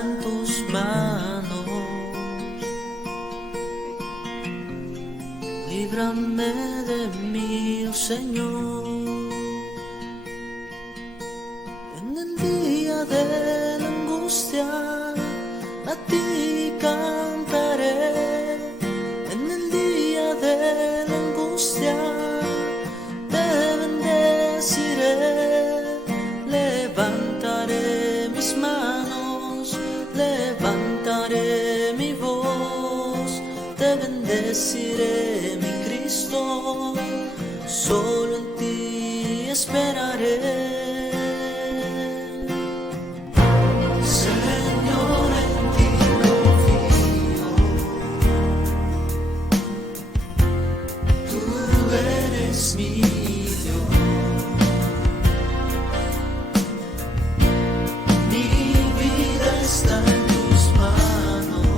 en tus manos, líbrame de mí, oh Señor. En el día de la angustia a ti cantaré. En el día de la angustia te bendeciré. Levantaré mis manos, levantaré mi voz, te bendeciré, mi Cristo, solo en ti esperaré. Señor, en ti confío, tú eres mi Dios. Mi vida está en tus manos,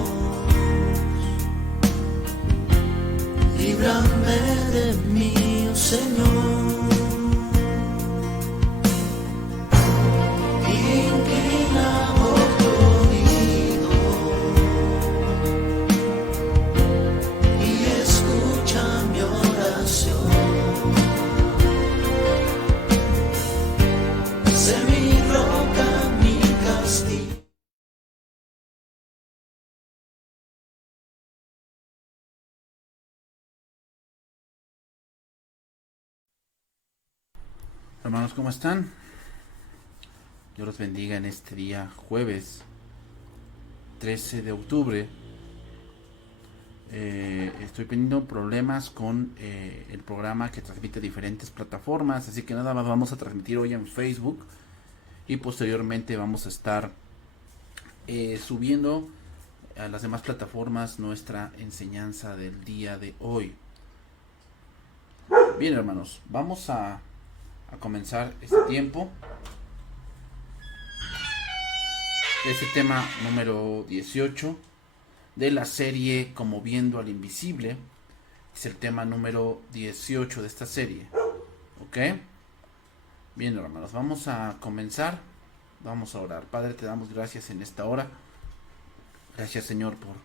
líbrame de mí, oh Señor. Inclina tu oído y escucha mi oración. Sé mi roca, mi castillo. Hermanos, ¿cómo están? Dios los bendiga en este día jueves 13 de octubre. Estoy teniendo problemas con el programa que transmite diferentes plataformas, así que nada más vamos a transmitir hoy en Facebook y posteriormente vamos a estar subiendo a las demás plataformas nuestra enseñanza del día de hoy. Bien, hermanos, vamos a comenzar este tiempo. Este tema número 18 de la serie Como viendo al invisible. Es el tema número 18 de esta serie. ¿Ok? Bien, hermanos, vamos a comenzar. Vamos a orar. Padre, te damos gracias en esta hora. Gracias, Señor, por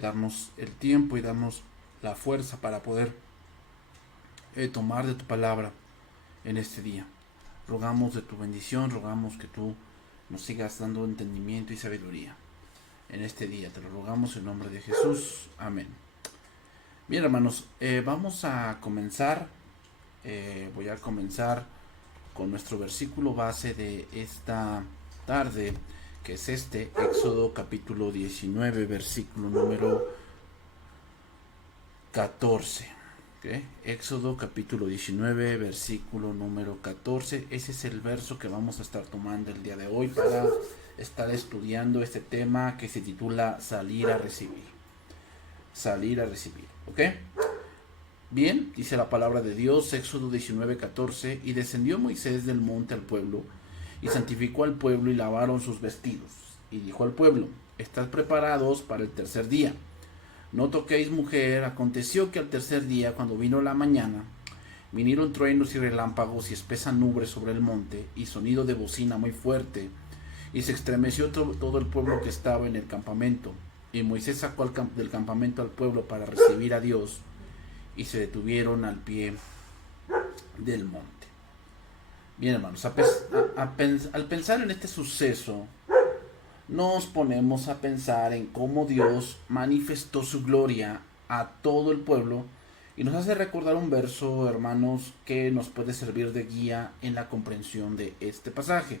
darnos el tiempo y darnos la fuerza para poder tomar de tu palabra en este día. Rogamos de tu bendición, rogamos que tú nos sigas dando entendimiento y sabiduría en este día. Te lo rogamos en nombre de Jesús. Amén. Bien, hermanos, vamos a comenzar. Voy a comenzar con nuestro versículo base de esta tarde, que es Éxodo capítulo 19, versículo número 14. ¿Okay? Éxodo capítulo 19, versículo número 14. Ese es el verso que vamos a estar tomando el día de hoy para estar estudiando este tema que se titula Salir a recibir. Salir a recibir. ¿Ok? Bien, dice la palabra de Dios, Éxodo 19, 14. Y descendió Moisés del monte al pueblo, y santificó al pueblo, y lavaron sus vestidos. Y dijo al pueblo: Estad preparados para el tercer día. No toquéis mujer. Aconteció que al tercer día, cuando vino la mañana, vinieron truenos y relámpagos y espesa nube sobre el monte, y sonido de bocina muy fuerte, y se estremeció todo el pueblo que estaba en el campamento. Y Moisés sacó del campamento al pueblo para recibir a Dios, y se detuvieron al pie del monte. Bien, hermanos, al pensar en este suceso, nos ponemos a pensar en cómo Dios manifestó su gloria a todo el pueblo, y nos hace recordar un verso, hermanos, que nos puede servir de guía en la comprensión de este pasaje.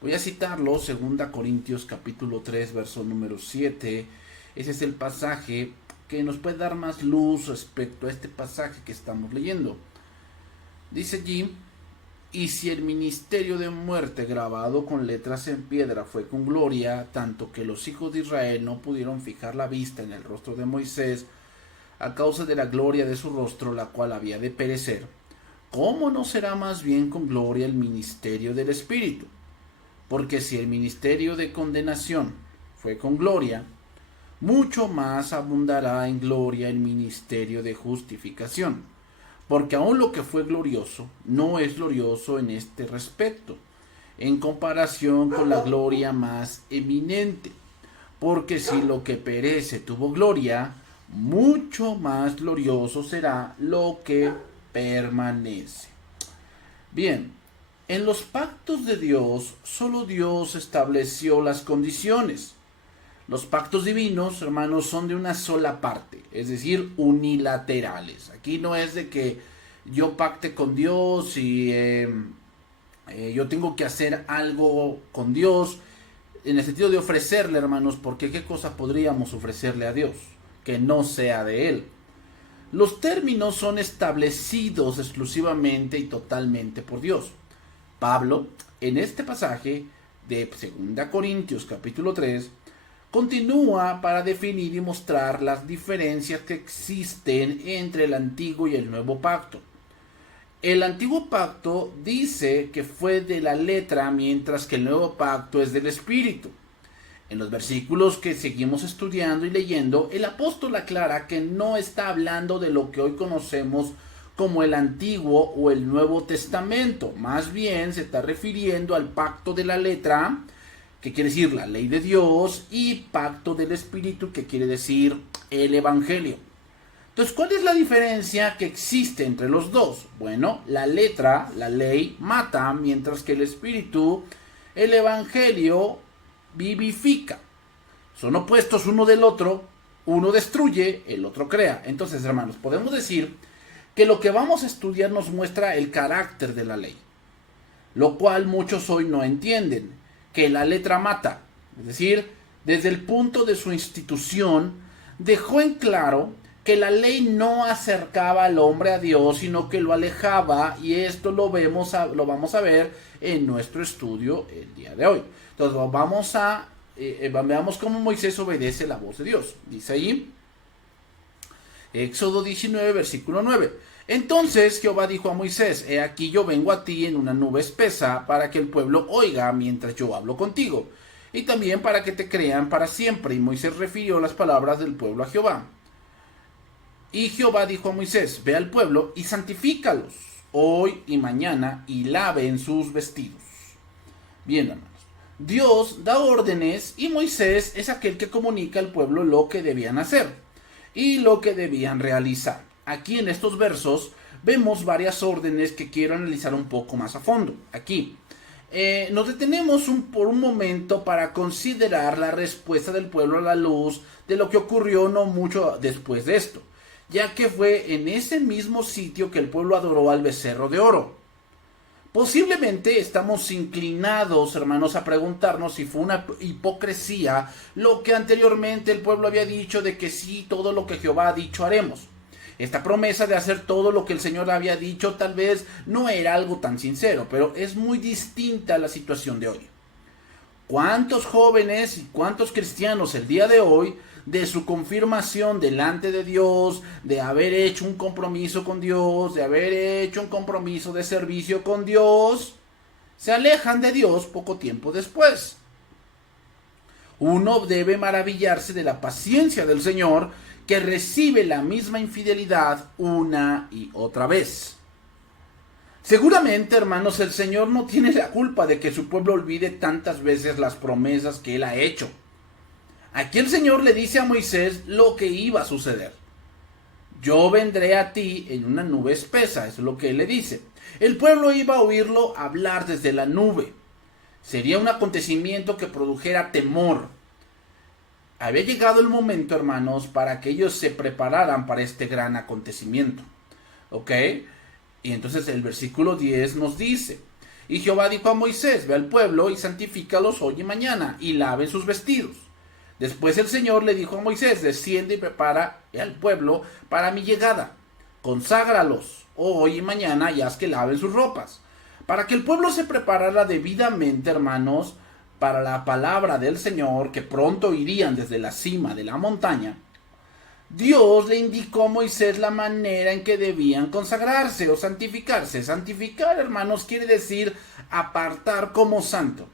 Voy a citarlo, 2 Corintios capítulo 3, verso número 7. Ese es el pasaje que nos puede dar más luz respecto a este pasaje que estamos leyendo. Dice allí: y si el ministerio de muerte grabado con letras en piedra fue con gloria, tanto que los hijos de Israel no pudieron fijar la vista en el rostro de Moisés a causa de la gloria de su rostro, la cual había de perecer, ¿cómo no será más bien con gloria el ministerio del Espíritu? Porque si el ministerio de condenación fue con gloria, mucho más abundará en gloria el ministerio de justificación. Porque aún lo que fue glorioso no es glorioso en este respecto, en comparación con la gloria más eminente. Porque si lo que perece tuvo gloria, mucho más glorioso será lo que permanece. Bien, en los pactos de Dios, solo Dios estableció las condiciones. Los pactos divinos, hermanos, son de una sola parte, es decir, unilaterales. Aquí no es de que yo pacte con Dios y yo tengo que hacer algo con Dios, en el sentido de ofrecerle, hermanos, porque ¿qué cosa podríamos ofrecerle a Dios que no sea de Él? Los términos son establecidos exclusivamente y totalmente por Dios. Pablo, en este pasaje de 2 Corintios capítulo 3, continúa para definir y mostrar las diferencias que existen entre el antiguo y el nuevo pacto. El antiguo pacto dice que fue de la letra, mientras que el nuevo pacto es del espíritu. En los versículos que seguimos estudiando y leyendo, el apóstol aclara que no está hablando de lo que hoy conocemos como el Antiguo o el Nuevo Testamento. Más bien se está refiriendo al pacto de la letra, que quiere decir la ley de Dios, y pacto del Espíritu, que quiere decir el Evangelio. Entonces, ¿cuál es la diferencia que existe entre los dos? Bueno, la letra, la ley, mata, mientras que el Espíritu, el Evangelio, vivifica. Son opuestos uno del otro, uno destruye, el otro crea. Entonces, hermanos, podemos decir que lo que vamos a estudiar nos muestra el carácter de la ley, lo cual muchos hoy no entienden, que la letra mata. Es decir, desde el punto de su institución, dejó en claro que la ley no acercaba al hombre a Dios, sino que lo alejaba, y esto lo vamos a ver en nuestro estudio el día de hoy. Entonces veamos cómo Moisés obedece la voz de Dios. Dice ahí, Éxodo 19, versículo 9. Entonces Jehová dijo a Moisés, he aquí yo vengo a ti en una nube espesa, para que el pueblo oiga mientras yo hablo contigo, y también para que te crean para siempre. Y Moisés refirió las palabras del pueblo a Jehová. Y Jehová dijo a Moisés, ve al pueblo y santifícalos hoy y mañana, y laven sus vestidos. Bien, hermanos, Dios da órdenes y Moisés es aquel que comunica al pueblo lo que debían hacer y lo que debían realizar. Aquí en estos versos vemos varias órdenes que quiero analizar un poco más a fondo. Aquí nos detenemos por un momento para considerar la respuesta del pueblo a la luz de lo que ocurrió no mucho después de esto, ya que fue en ese mismo sitio que el pueblo adoró al becerro de oro. Posiblemente estamos inclinados, hermanos, a preguntarnos si fue una hipocresía lo que anteriormente el pueblo había dicho de que sí, todo lo que Jehová ha dicho haremos. Esta promesa de hacer todo lo que el Señor había dicho tal vez no era algo tan sincero, pero es muy distinta a la situación de hoy. ¿Cuántos jóvenes y cuántos cristianos el día de hoy, de su confirmación delante de Dios, de haber hecho un compromiso con Dios, de haber hecho un compromiso de servicio con Dios, se alejan de Dios poco tiempo después? Uno debe maravillarse de la paciencia del Señor, que recibe la misma infidelidad una y otra vez. Seguramente, hermanos, el Señor no tiene la culpa de que su pueblo olvide tantas veces las promesas que Él ha hecho. Aquí el Señor le dice a Moisés lo que iba a suceder. Yo vendré a ti en una nube espesa, eso es lo que Él le dice. El pueblo iba a oírlo hablar desde la nube. Sería un acontecimiento que produjera temor. Había llegado el momento, hermanos, para que ellos se prepararan para este gran acontecimiento. ¿Ok? Y entonces el versículo 10 nos dice, y Jehová dijo a Moisés, ve al pueblo y santifícalos hoy y mañana, y laven sus vestidos. Después el Señor le dijo a Moisés, desciende y prepara al pueblo para mi llegada. Conságralos hoy y mañana y haz que laven sus ropas. Para que el pueblo se preparara debidamente, hermanos, para la palabra del Señor, que pronto irían desde la cima de la montaña, Dios le indicó a Moisés la manera en que debían consagrarse o santificarse. Santificar, hermanos, quiere decir apartar como santo.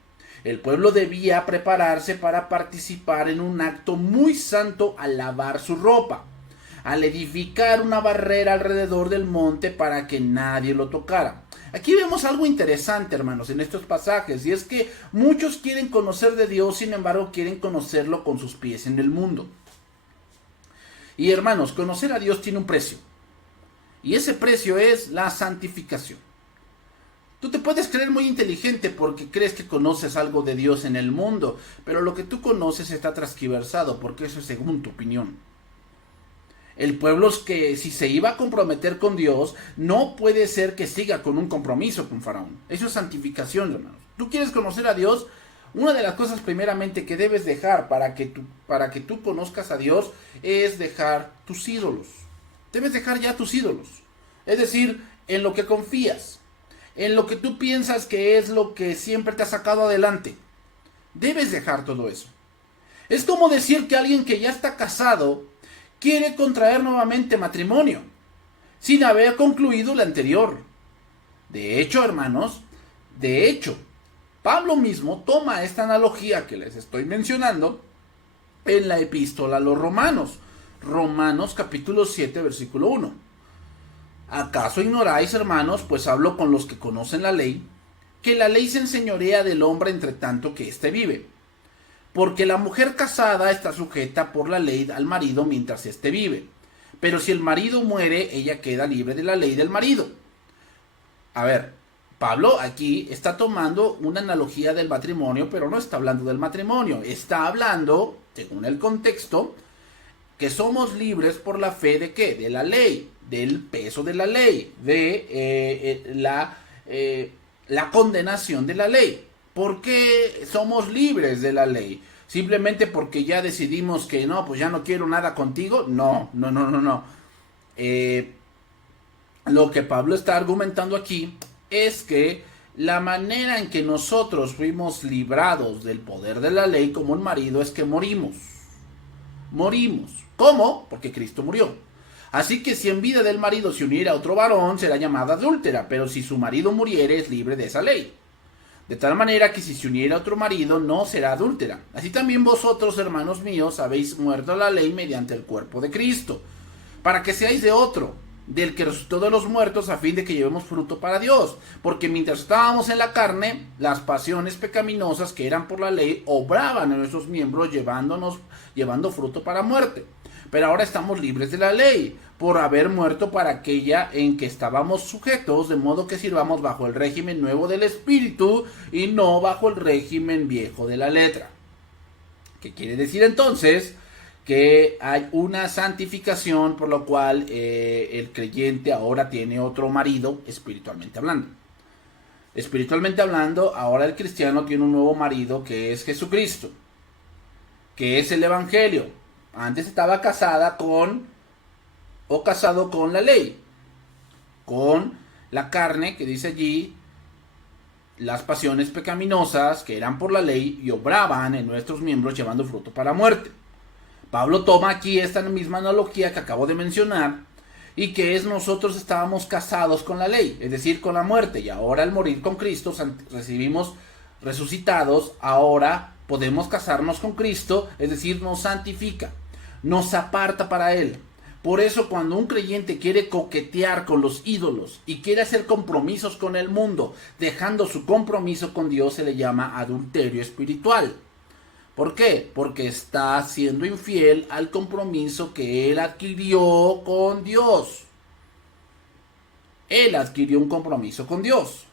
El pueblo debía prepararse para participar en un acto muy santo al lavar su ropa. al edificar una barrera alrededor del monte para que nadie lo tocara. Aquí vemos algo interesante, hermanos, en estos pasajes, y es que muchos quieren conocer de Dios, sin embargo quieren conocerlo con sus pies en el mundo. Y hermanos, conocer a Dios tiene un precio, y ese precio es la santificación. Tú te puedes creer muy inteligente porque crees que conoces algo de Dios en el mundo, pero lo que tú conoces está transgiversado, porque eso es según tu opinión. El pueblo es que si se iba a comprometer con Dios, no puede ser que siga con un compromiso con Faraón. Eso es santificación, hermanos. Tú quieres conocer a Dios, una de las cosas primeramente que debes dejar para que tú conozcas a Dios es dejar tus ídolos. Debes dejar ya tus ídolos. Es decir, en lo que confías, en lo que tú piensas que es lo que siempre te ha sacado adelante. Debes dejar todo eso. Es como decir que alguien que ya está casado quiere contraer nuevamente matrimonio, sin haber concluido el anterior. De hecho, hermanos, Pablo mismo toma esta analogía que les estoy mencionando en la epístola a los Romanos. Romanos capítulo 7, versículo 1. ¿Acaso ignoráis, hermanos, pues hablo con los que conocen la ley, que la ley se enseñorea del hombre entre tanto que éste vive? Porque la mujer casada está sujeta por la ley al marido mientras éste vive. Pero si el marido muere, ella queda libre de la ley del marido. A ver, Pablo aquí está tomando una analogía del matrimonio, pero no está hablando del matrimonio. Está hablando, según el contexto, que somos libres por la fe de ¿qué? De la ley, del peso de la ley, de la condenación de la ley. ¿Por qué somos libres de la ley? ¿Simplemente porque ya decidimos que no, pues ya no quiero nada contigo? No. Lo que Pablo está argumentando aquí es que la manera en que nosotros fuimos librados del poder de la ley como un marido es que morimos. ¿Cómo? Porque Cristo murió. Así que si en vida del marido se uniera a otro varón, será llamada adúltera, pero si su marido muriere, es libre de esa ley. De tal manera que si se uniera a otro marido, no será adúltera. Así también vosotros, hermanos míos, habéis muerto a la ley mediante el cuerpo de Cristo, para que seáis de otro, del que resucitó de los muertos, a fin de que llevemos fruto para Dios. Porque mientras estábamos en la carne, las pasiones pecaminosas que eran por la ley obraban en nuestros miembros, llevando fruto para muerte. Pero ahora estamos libres de la ley, por haber muerto para aquella en que estábamos sujetos, de modo que sirvamos bajo el régimen nuevo del Espíritu y no bajo el régimen viejo de la letra. ¿Qué quiere decir entonces? Que hay una santificación por lo cual el creyente ahora tiene otro marido, espiritualmente hablando. Espiritualmente hablando, ahora el cristiano tiene un nuevo marido que es Jesucristo, que es el Evangelio. Antes estaba casado con la ley, con la carne, que dice allí, las pasiones pecaminosas que eran por la ley y obraban en nuestros miembros llevando fruto para muerte. Pablo toma aquí esta misma analogía que acabo de mencionar, y que es nosotros estábamos casados con la ley, es decir, con la muerte, y ahora al morir con Cristo recibimos resucitados, ahora podemos casarnos con Cristo, es decir, nos santifica, nos aparta para Él. Por eso cuando un creyente quiere coquetear con los ídolos y quiere hacer compromisos con el mundo, dejando su compromiso con Dios, se le llama adulterio espiritual. ¿Por qué? Porque está siendo infiel al compromiso que él adquirió con Dios. Él adquirió un compromiso con Dios.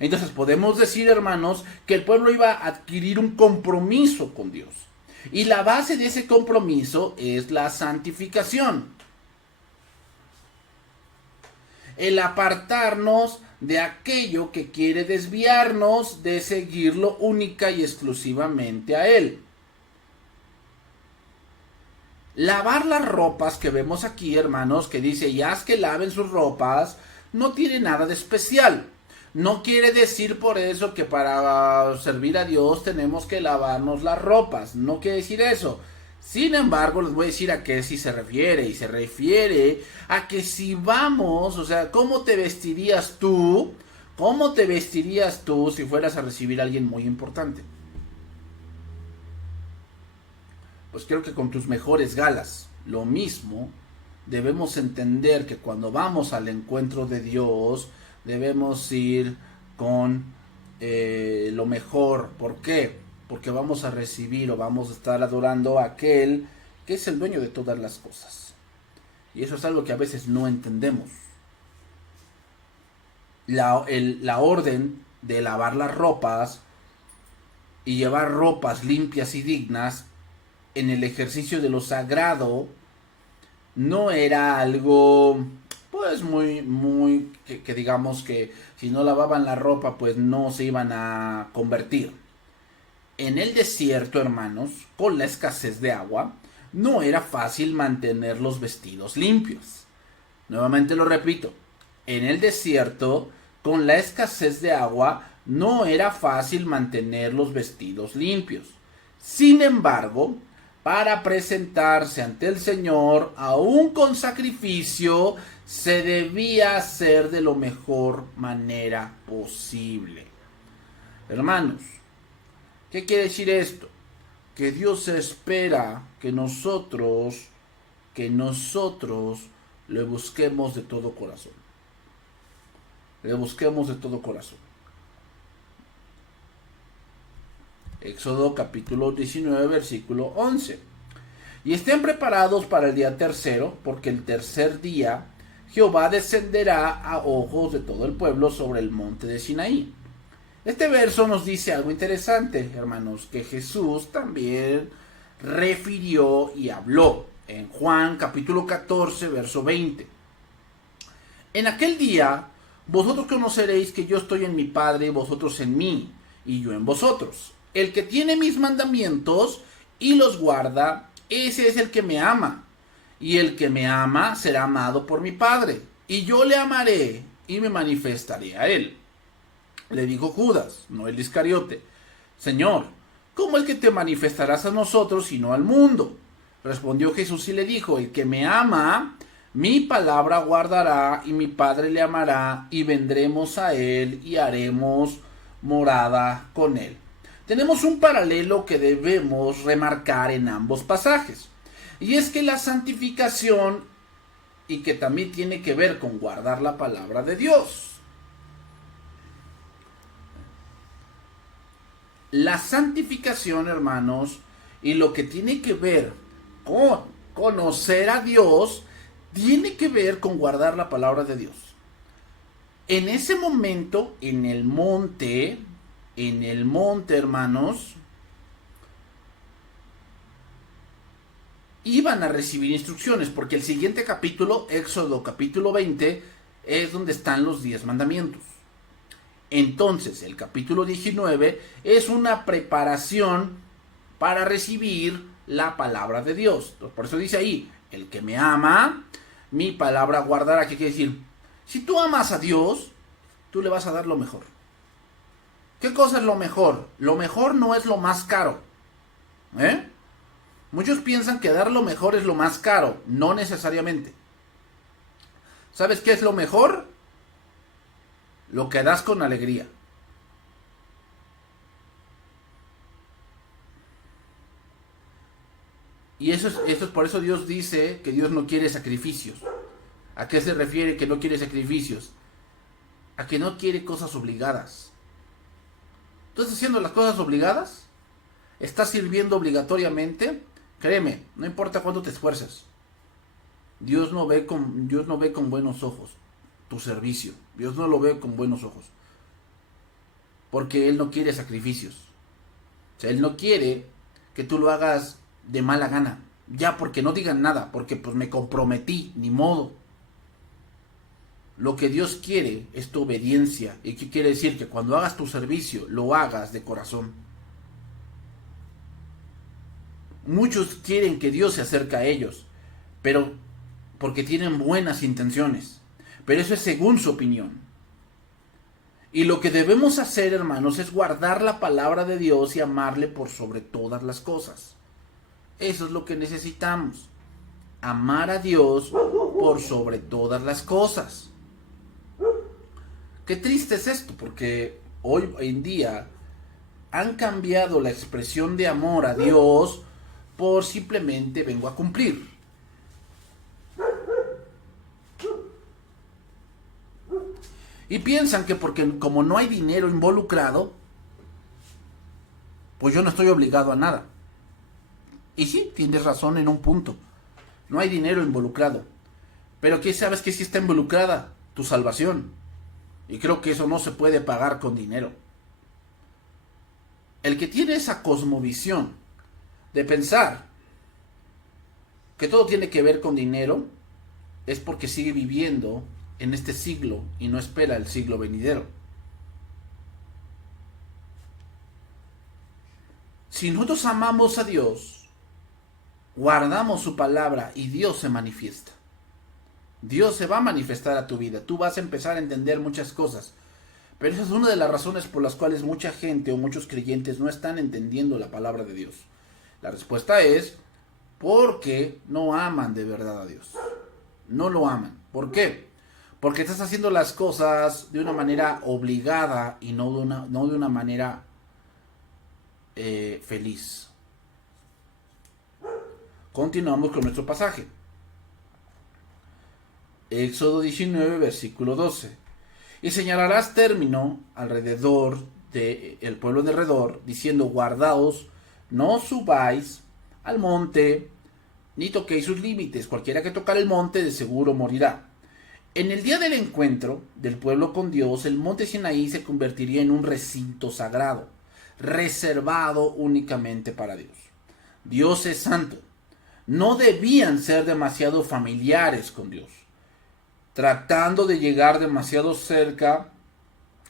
Entonces podemos decir, hermanos, que el pueblo iba a adquirir un compromiso con Dios. Y la base de ese compromiso es la santificación. El apartarnos de aquello que quiere desviarnos de seguirlo única y exclusivamente a Él. Lavar las ropas que vemos aquí, hermanos, que dice, y haz que laven sus ropas, no tiene nada de especial. No quiere decir por eso que para servir a Dios tenemos que lavarnos las ropas. No quiere decir eso. Sin embargo, les voy a decir a qué sí se refiere. Y se refiere a que si vamos, o sea, ¿cómo te vestirías tú? ¿Cómo te vestirías tú si fueras a recibir a alguien muy importante? Pues creo que con tus mejores galas. Lo mismo debemos entender que cuando vamos al encuentro de Dios, debemos ir con lo mejor. ¿Por qué? Porque vamos a recibir o vamos a estar adorando a aquel que es el dueño de todas las cosas. Y eso es algo que a veces no entendemos. La orden de lavar las ropas y llevar ropas limpias y dignas en el ejercicio de lo sagrado no era algo pues muy que digamos que si no lavaban la ropa pues no se iban a convertir. En el desierto, hermanos, con la escasez de agua, no era fácil mantener los vestidos limpios. Nuevamente lo repito, en el desierto, con la escasez de agua, no era fácil mantener los vestidos limpios. Sin embargo, para presentarse ante el Señor, aún con sacrificio, se debía hacer de la mejor manera posible. Hermanos, ¿qué quiere decir esto? Que Dios espera que nosotros le busquemos de todo corazón. Le busquemos de todo corazón. Éxodo capítulo 19, versículo 11. Y estén preparados para el día tercero, porque el tercer día Jehová descenderá a ojos de todo el pueblo sobre el monte de Sinaí. Este verso nos dice algo interesante, hermanos, que Jesús también refirió y habló en Juan capítulo 14, verso 20. En aquel día vosotros conoceréis que yo estoy en mi Padre y vosotros en mí, y yo en vosotros. El que tiene mis mandamientos y los guarda, ese es el que me ama. Y el que me ama será amado por mi Padre. Y yo le amaré y me manifestaré a él. Le dijo Judas, no el Iscariote: Señor, ¿cómo es que te manifestarás a nosotros y no al mundo? Respondió Jesús y le dijo: el que me ama, mi palabra guardará, y mi Padre le amará, y vendremos a él y haremos morada con él. Tenemos un paralelo que debemos remarcar en ambos pasajes, y es que la santificación, y que también tiene que ver con guardar la palabra de Dios. La santificación, hermanos, y lo que tiene que ver con conocer a Dios, tiene que ver con guardar la palabra de Dios. En ese momento, en el monte, hermanos, iban a recibir instrucciones, porque el siguiente capítulo, Éxodo capítulo 20, es donde están los 10 mandamientos. Entonces, el capítulo 19 es una preparación para recibir la palabra de Dios. Por eso dice ahí: el que me ama, mi palabra guardará. ¿Qué quiere decir? Si tú amas a Dios, tú le vas a dar lo mejor. ¿Qué cosa es lo mejor? Lo mejor no es lo más caro. Muchos piensan que dar lo mejor es lo más caro. No necesariamente. ¿Sabes qué es lo mejor? Lo que das con alegría. Y eso es por eso Dios dice que Dios no quiere sacrificios. ¿A qué se refiere que no quiere sacrificios? A que no quiere cosas obligadas. ¿Tú estás haciendo las cosas obligadas? ¿Estás sirviendo obligatoriamente? Créeme, no importa cuánto te esfuerces. Dios no ve con buenos ojos tu servicio. Dios no lo ve con buenos ojos. Porque Él no quiere sacrificios. O sea, Él no quiere que tú lo hagas de mala gana. Ya, porque no digan nada. Porque pues me comprometí, ni modo. Lo que Dios quiere es tu obediencia. ¿Y qué quiere decir? Que cuando hagas tu servicio, lo hagas de corazón. Muchos quieren que Dios se acerque a ellos, pero porque tienen buenas intenciones. Pero eso es según su opinión. Y lo que debemos hacer, hermanos, es guardar la palabra de Dios y amarle por sobre todas las cosas. Eso es lo que necesitamos. Amar a Dios por sobre todas las cosas. Qué triste es esto, porque hoy en día han cambiado la expresión de amor a Dios por simplemente vengo a cumplir. Y piensan que porque como no hay dinero involucrado, pues yo no estoy obligado a nada. Y sí, tienes razón en un punto. No hay dinero involucrado. Pero ¿qué sabes que sí está involucrada? Tu salvación. Y creo que eso no se puede pagar con dinero. El que tiene esa cosmovisión de pensar que todo tiene que ver con dinero es porque sigue viviendo en este siglo y no espera el siglo venidero. Si nosotros amamos a Dios, guardamos su palabra y Dios se manifiesta. Dios se va a manifestar a tu vida. Tú vas a empezar a entender muchas cosas. Pero esa es una de las razones por las cuales mucha gente o muchos creyentes no están entendiendo la palabra de Dios. La respuesta es porque no aman de verdad a Dios. No lo aman. ¿Por qué? Porque estás haciendo las cosas de una manera obligada y no de una manera feliz. Continuamos con nuestro pasaje. Éxodo 19, versículo 12. Y señalarás término alrededor del pueblo de alrededor, diciendo: guardaos, no subáis al monte, ni toquéis sus límites. Cualquiera que tocar el monte de seguro morirá. En el día del encuentro del pueblo con Dios, el monte Sinaí se convertiría en un recinto sagrado, reservado únicamente para Dios. Dios es santo. No debían ser demasiado familiares con Dios, tratando de llegar demasiado cerca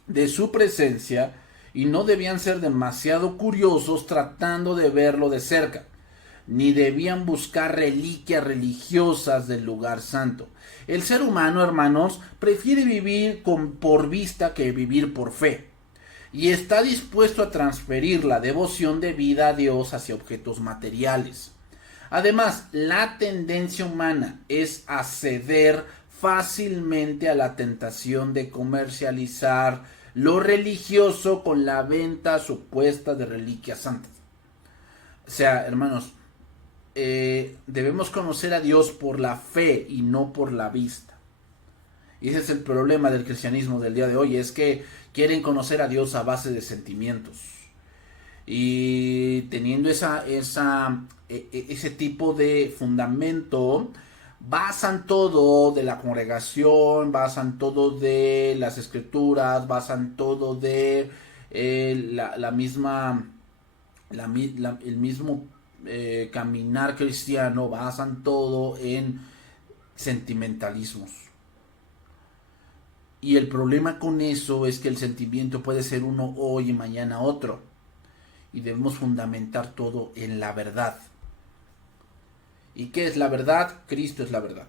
de su presencia, y no debían ser demasiado curiosos tratando de verlo de cerca, ni debían buscar reliquias religiosas del lugar santo. El ser humano, hermanos, prefiere vivir por vista que vivir por fe, y está dispuesto a transferir la devoción de vida a Dios hacia objetos materiales. Además, la tendencia humana es a ceder fácilmente a la tentación de comercializar lo religioso con la venta supuesta de reliquias santas. O sea, hermanos, debemos conocer a Dios por la fe y no por la vista. Y ese es el problema del cristianismo del día de hoy, es que quieren conocer a Dios a base de sentimientos. Y teniendo ese tipo de fundamento, basan todo de la congregación, basan todo de las escrituras, basan todo de el mismo caminar cristiano, basan todo en sentimentalismos. Y el problema con eso es que el sentimiento puede ser uno hoy y mañana otro. Y debemos fundamentar todo en la verdad. ¿Y qué es la verdad? Cristo es la verdad.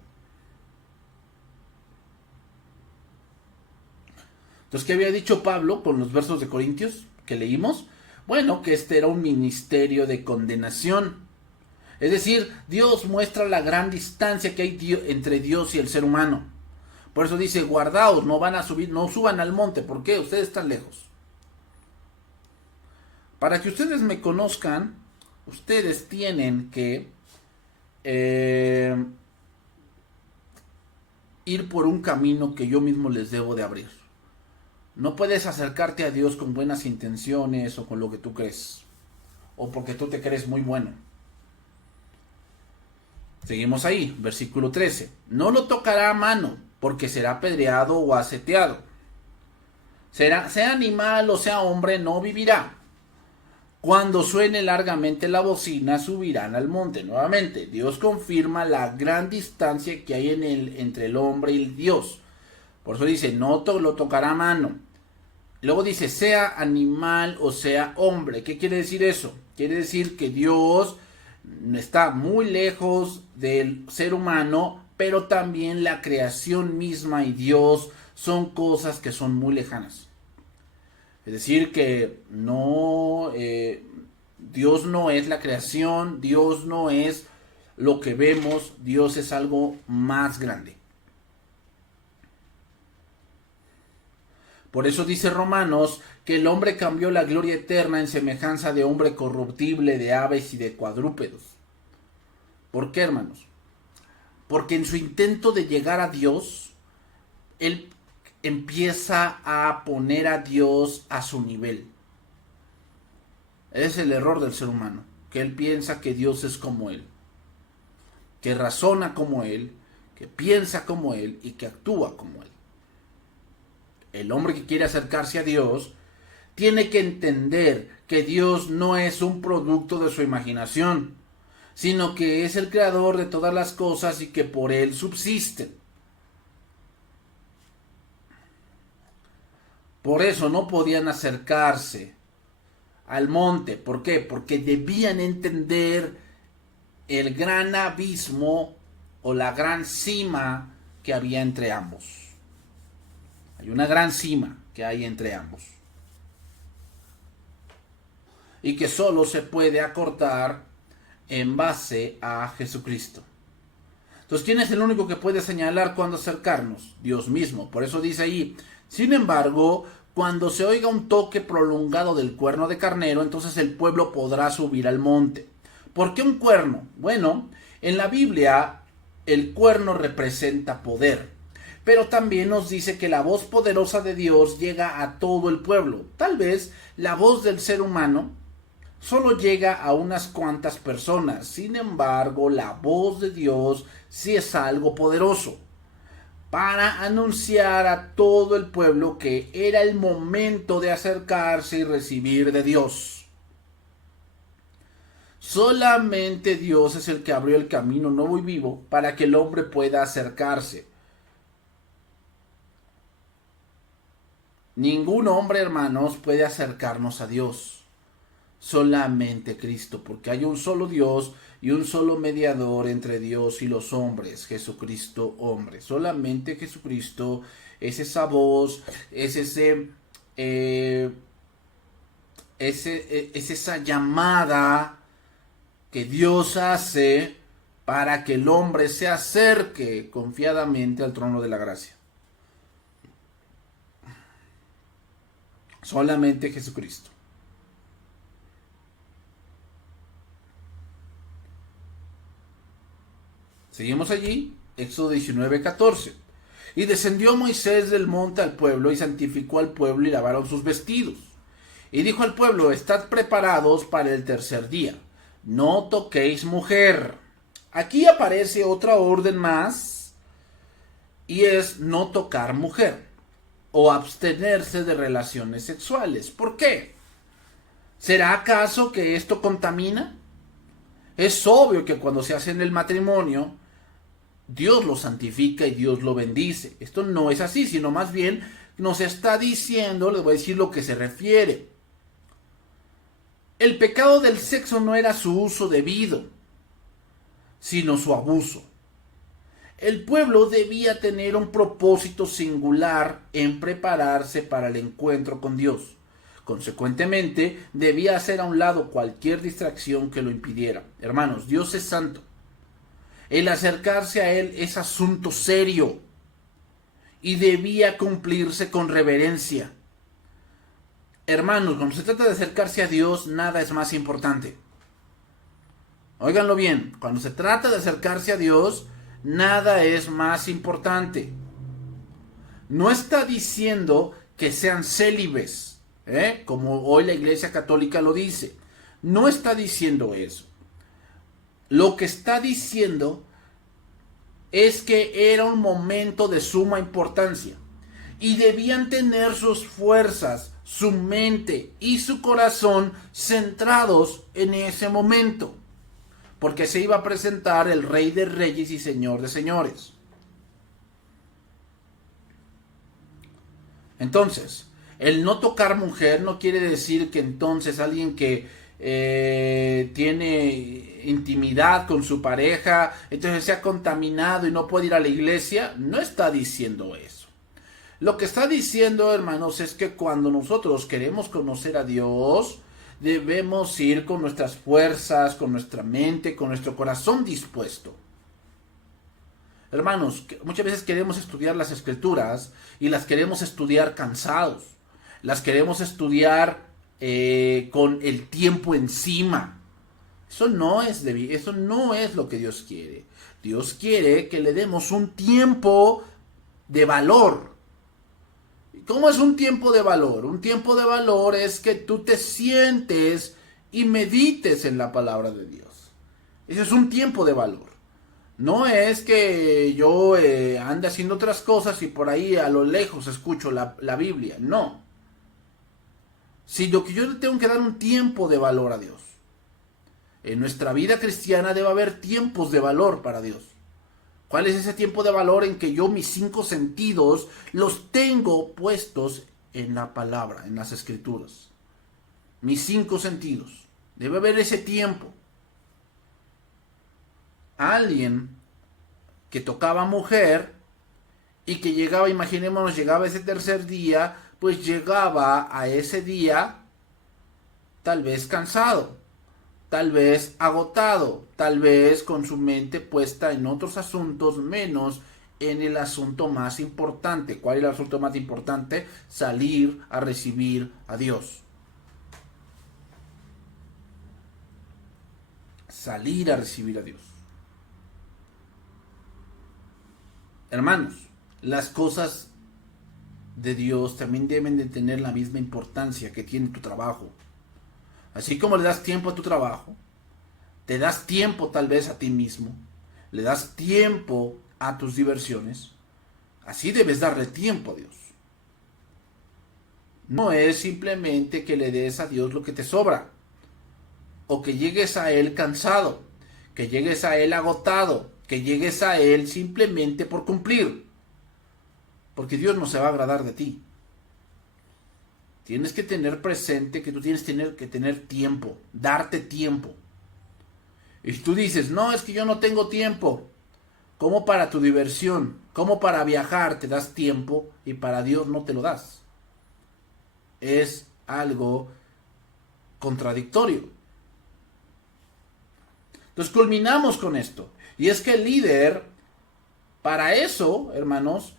Entonces, ¿qué había dicho Pablo con los versos de Corintios que leímos? Bueno, que este era un ministerio de condenación. Es decir, Dios muestra la gran distancia que hay entre Dios y el ser humano. Por eso dice: guardaos, no van a subir, no suban al monte. ¿Por qué? Ustedes están lejos. Para que ustedes me conozcan, ustedes tienen que ir por un camino que yo mismo les debo de abrir. No puedes acercarte a Dios con buenas intenciones o con lo que tú crees, o porque tú te crees muy bueno. Seguimos ahí, versículo 13. No lo tocará a mano, porque será apedreado o aseteado. Sea animal o sea hombre, no vivirá. Cuando suene largamente la bocina, subirán al monte. Nuevamente, Dios confirma la gran distancia que hay entre el hombre y el Dios. Por eso dice: no lo tocará a mano. Luego dice: sea animal o sea hombre. ¿Qué quiere decir eso? Quiere decir que Dios está muy lejos del ser humano, pero también la creación misma y Dios son cosas que son muy lejanas. Es decir, que no, Dios no es la creación, Dios no es lo que vemos, Dios es algo más grande. Por eso dice Romanos que el hombre cambió la gloria eterna en semejanza de hombre corruptible, de aves y de cuadrúpedos. ¿Por qué, hermanos? Porque en su intento de llegar a Dios, él empieza a poner a Dios a su nivel. Es el error del ser humano, que él piensa que Dios es como él, que razona como él, que piensa como él y que actúa como él. El hombre que quiere acercarse a Dios tiene que entender que Dios no es un producto de su imaginación, sino que es el creador de todas las cosas y que por él subsisten. Por eso no podían acercarse al monte. ¿Por qué? Porque debían entender el gran abismo o la gran cima que había entre ambos. Hay una gran cima que hay entre ambos. Y que solo se puede acortar en base a Jesucristo. Entonces, ¿quién es el único que puede señalar cuándo acercarnos? Dios mismo. Por eso dice ahí: sin embargo, cuando se oiga un toque prolongado del cuerno de carnero, entonces el pueblo podrá subir al monte. ¿Por qué un cuerno? Bueno, en la Biblia el cuerno representa poder, pero también nos dice que la voz poderosa de Dios llega a todo el pueblo. Tal vez la voz del ser humano solo llega a unas cuantas personas. Sin embargo, la voz de Dios sí es algo poderoso para anunciar a todo el pueblo que era el momento de acercarse y recibir de Dios. Solamente Dios es el que abrió el camino nuevo y vivo para que el hombre pueda acercarse. Ningún hombre, hermanos, puede acercarnos a Dios. Solamente Cristo, porque hay un solo Dios y un solo mediador entre Dios y los hombres, Jesucristo hombre. Solamente Jesucristo es esa voz, es esa llamada que Dios hace para que el hombre se acerque confiadamente al trono de la gracia. Solamente Jesucristo. Seguimos allí, Éxodo 19:14. Y descendió Moisés del monte al pueblo y santificó al pueblo y lavaron sus vestidos. Y dijo al pueblo: estad preparados para el tercer día. No toquéis mujer. Aquí aparece otra orden más y es no tocar mujer o abstenerse de relaciones sexuales. ¿Por qué? ¿Será acaso que esto contamina? Es obvio que cuando se hace en el matrimonio, Dios lo santifica y Dios lo bendice. Esto no es así, sino más bien nos está diciendo, les voy a decir lo que se refiere. El pecado del sexo no era su uso debido, sino su abuso. El pueblo debía tener un propósito singular en prepararse para el encuentro con Dios. Consecuentemente, debía hacer a un lado cualquier distracción que lo impidiera. Hermanos, Dios es santo. El acercarse a Él es asunto serio y debía cumplirse con reverencia. Hermanos, cuando se trata de acercarse a Dios, nada es más importante. Óiganlo bien, cuando se trata de acercarse a Dios, nada es más importante. No está diciendo que sean célibes, como hoy la Iglesia Católica lo dice. No está diciendo eso. Lo que está diciendo es que era un momento de suma importancia y debían tener sus fuerzas, su mente y su corazón centrados en ese momento, porque se iba a presentar el Rey de Reyes y Señor de Señores. Entonces, el no tocar mujer no quiere decir que entonces alguien que tiene intimidad con su pareja, entonces se ha contaminado y no puede ir a la iglesia. No está diciendo eso. Lo que está diciendo, hermanos, es que cuando nosotros queremos conocer a Dios, debemos ir con nuestras fuerzas, con nuestra mente, con nuestro corazón dispuesto. Hermanos, muchas veces queremos estudiar las Escrituras y las queremos estudiar cansados. Las queremos estudiar con el tiempo encima. Eso no es lo que Dios quiere. Dios quiere que le demos un tiempo de valor. ¿Cómo es un tiempo de valor? Un tiempo de valor es que tú te sientes y medites en la palabra de Dios. Ese es un tiempo de valor. No es que yo ande haciendo otras cosas y por ahí a lo lejos escucho la Biblia. No. Sino que yo le tengo que dar un tiempo de valor a Dios. En nuestra vida cristiana debe haber tiempos de valor para Dios. ¿Cuál es ese tiempo de valor en que yo mis 5 sentidos los tengo puestos en la palabra, en las escrituras? Mis 5 sentidos. Debe haber ese tiempo. Alguien que tocaba mujer y que llegaba, imaginémonos, llegaba ese tercer día, pues llegaba a ese día tal vez cansado, tal vez agotado, tal vez con su mente puesta en otros asuntos menos en el asunto más importante. ¿Cuál es el asunto más importante? Salir a recibir a Dios. Salir a recibir a Dios. Hermanos, las cosas de Dios también deben de tener la misma importancia que tiene tu trabajo. Así como le das tiempo a tu trabajo, te das tiempo tal vez a ti mismo, le das tiempo a tus diversiones, así debes darle tiempo a Dios. No es simplemente que le des a Dios lo que te sobra, o que llegues a Él cansado, que llegues a Él agotado, que llegues a Él simplemente por cumplir, porque Dios no se va a agradar de ti. Tienes que tener presente que tú tienes que tener tiempo, darte tiempo. Y si tú dices, no, es que yo no tengo tiempo, ¿cómo para tu diversión? ¿Cómo para viajar te das tiempo y para Dios no te lo das? Es algo contradictorio. Entonces culminamos con esto. Y es que el líder, para eso, hermanos,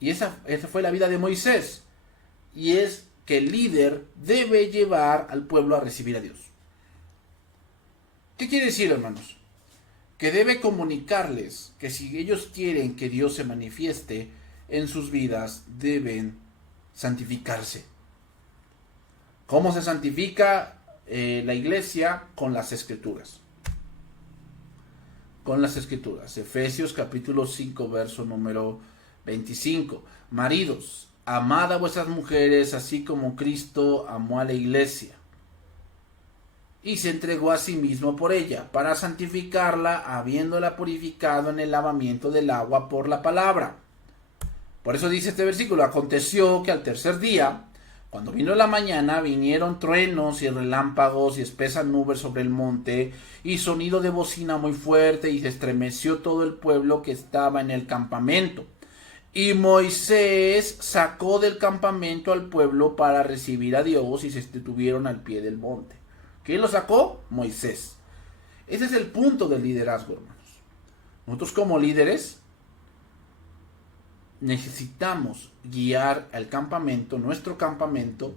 y esa fue la vida de Moisés, y es que el líder debe llevar al pueblo a recibir a Dios. ¿Qué quiere decir, hermanos? Que debe comunicarles que si ellos quieren que Dios se manifieste en sus vidas, deben santificarse. ¿Cómo se santifica la iglesia? Con las escrituras. Con las escrituras. Efesios capítulo 5, verso número 25. Maridos, amad a vuestras mujeres, así como Cristo amó a la iglesia y se entregó a sí mismo por ella, para santificarla, habiéndola purificado en el lavamiento del agua por la palabra. Por eso dice este versículo: aconteció que al tercer día, cuando vino la mañana, vinieron truenos y relámpagos y espesas nubes sobre el monte, y sonido de bocina muy fuerte, y se estremeció todo el pueblo que estaba en el campamento. Y Moisés sacó del campamento al pueblo para recibir a Dios, y se detuvieron al pie del monte. ¿Quién lo sacó? Moisés. Ese es el punto del liderazgo, hermanos. Nosotros como líderes necesitamos guiar al campamento, nuestro campamento,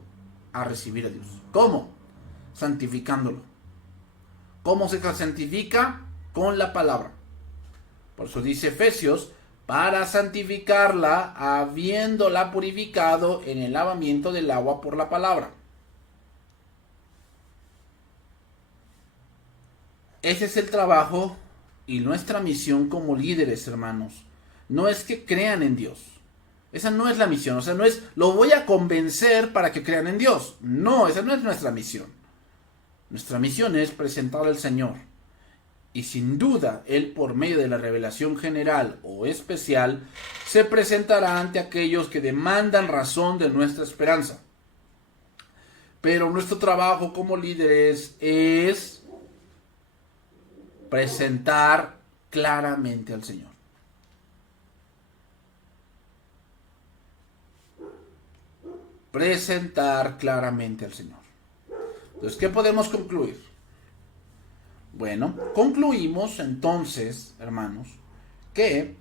a recibir a Dios. ¿Cómo? Santificándolo. ¿Cómo se santifica? Con la palabra. Por eso dice Efesios, para santificarla, habiéndola purificado en el lavamiento del agua por la palabra. Ese es el trabajo y nuestra misión como líderes, hermanos. No es que crean en Dios. Esa no es la misión. O sea, no es, lo voy a convencer para que crean en Dios. No, esa no es nuestra misión. Nuestra misión es presentar al Señor. Y sin duda, Él, por medio de la revelación general o especial, se presentará ante aquellos que demandan razón de nuestra esperanza. Pero nuestro trabajo como líderes es presentar claramente al Señor. Presentar claramente al Señor. Entonces, ¿qué podemos concluir? Bueno, concluimos entonces, hermanos, que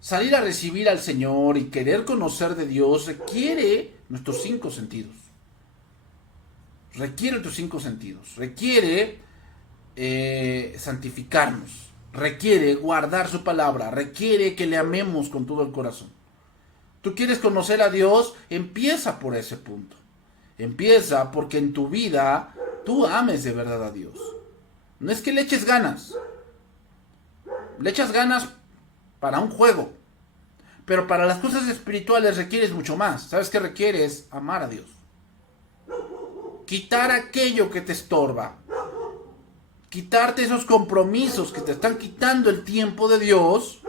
salir a recibir al Señor y querer conocer de Dios requiere nuestros 5 sentidos. Requiere nuestros 5 sentidos. Requiere santificarnos. Requiere guardar su palabra. Requiere que le amemos con todo el corazón. Tú quieres conocer a Dios, empieza por ese punto. Empieza porque en tu vida tú ames de verdad a Dios. No es que le eches ganas. Le echas ganas para un juego. Pero para las cosas espirituales requieres mucho más. ¿Sabes qué requieres? Amar a Dios. Quitar aquello que te estorba. Quitarte esos compromisos que te están quitando el tiempo de Dios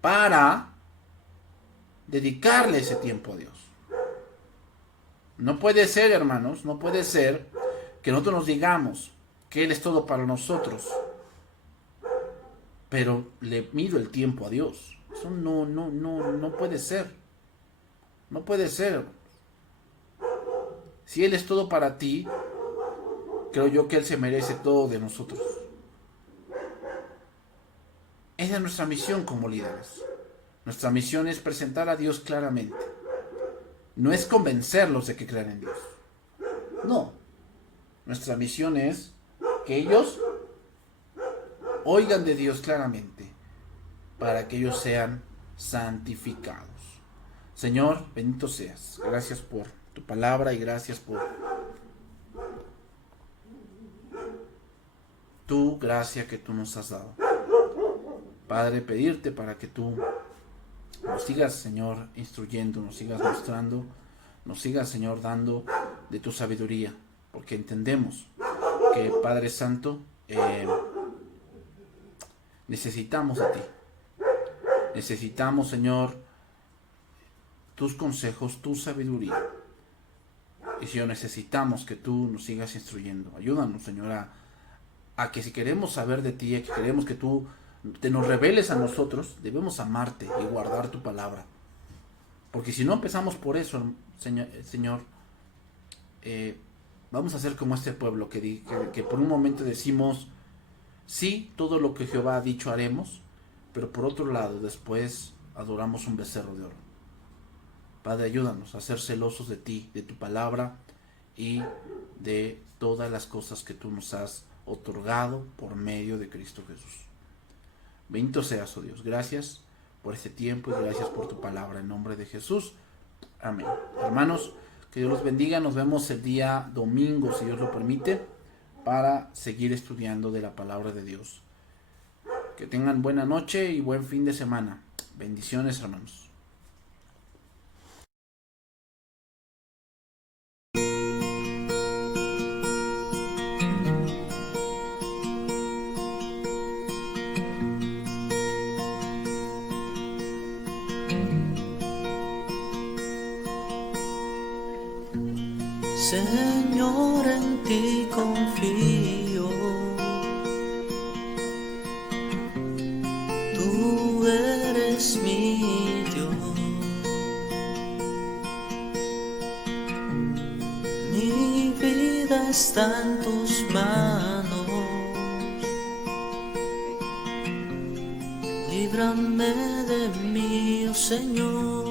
para dedicarle ese tiempo a Dios. No puede ser, hermanos, no puede ser que nosotros nos digamos que Él es todo para nosotros, pero le mido el tiempo a Dios. Eso no puede ser. No puede ser. Si Él es todo para ti, creo yo que Él se merece todo de nosotros. Esa es nuestra misión como líderes. Nuestra misión es presentar a Dios claramente. No es convencerlos de que crean en Dios. No. Nuestra misión es que ellos oigan de Dios claramente para que ellos sean santificados. Señor, bendito seas. Gracias por tu palabra y gracias por tu gracia que tú nos has dado. Padre, pedirte para que tú nos sigas, Señor, instruyendo, nos sigas mostrando, nos sigas, Señor, dando de tu sabiduría, porque entendemos que, Padre Santo, necesitamos a ti. Necesitamos, Señor, tus consejos, tu sabiduría. Y Señor, necesitamos que tú nos sigas instruyendo. Ayúdanos, Señor, a que si queremos saber de ti, a que queremos que tú te nos reveles a nosotros, debemos amarte y guardar tu palabra. Porque si no empezamos por eso, Señor, vamos a ser como este pueblo que por un momento decimos, sí, todo lo que Jehová ha dicho haremos, pero por otro lado, después adoramos un becerro de oro. Padre, ayúdanos a ser celosos de ti, de tu palabra y de todas las cosas que tú nos has otorgado por medio de Cristo Jesús. Bendito seas, oh Dios. Gracias por este tiempo y gracias por tu palabra. En nombre de Jesús. Amén. Hermanos, que Dios los bendiga. Nos vemos el día domingo, si Dios lo permite, para seguir estudiando de la palabra de Dios. Que tengan buena noche y buen fin de semana. Bendiciones, hermanos. Señor, en ti confío. Tú eres mi Dios. Mi vida está en tus manos. Líbrame de mí, oh Señor.